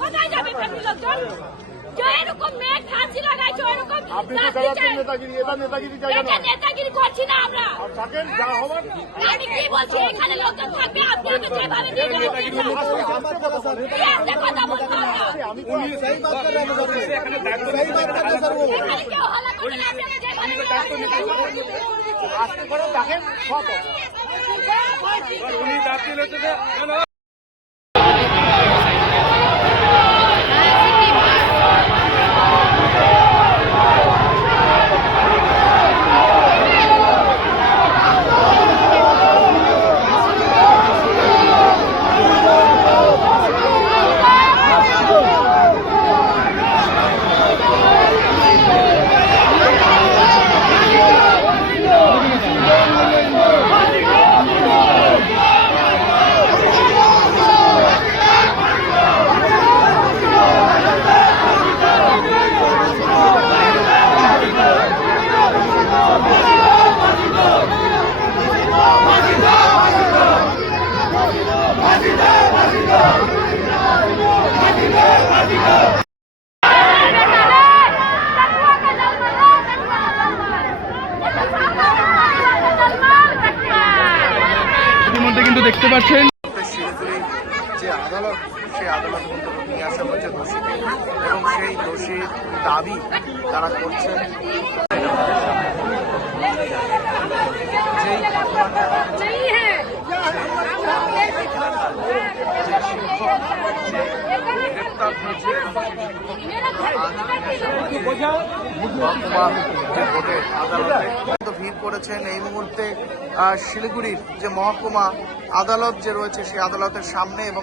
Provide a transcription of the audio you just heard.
কোথায় যাবে ফ্যামিলি লোকজন? এরকম মেয়ে ফাঁসি লাগাইছো, এরকম আপনি তো চালাচ্ছেন নেতাগিরি, এটা নেতাগিরি জায়গা না। নেতাগিরি করছি না আমরা। থাকেন যা হবার। আমি কি বলছি, এখানে লোকজন থাকবে, আপনি আমাকে যেভাবে নিয়ে যাবেন কথা বলবো আমরা। আমি তো সেই বাত कर रहा हूं सर, এখানে सही बात कर रहा हूं सर। वो এখানে কেউ হলা করে না, আপনি আমাকে যেভাবে নিয়ে যাবেন। আসতে করে দেখেন সব উনি দাঁড়িয়ে রয়েছে। ইতিমধ্যে কিন্তু দেখতে পাচ্ছেন শিলিগুড়ির যে আদালত, সেই আদালত কিন্তু নিয়ে আসা হয়েছে দোষীকে, এবং সেই দোষীর দাবি তারা করছেন। ভিড় করেছেন এই মুহূর্তে শিলিগুড়ির যে মহকুমা আদালত যে রয়েছে সেই আদালতের সামনে, এবং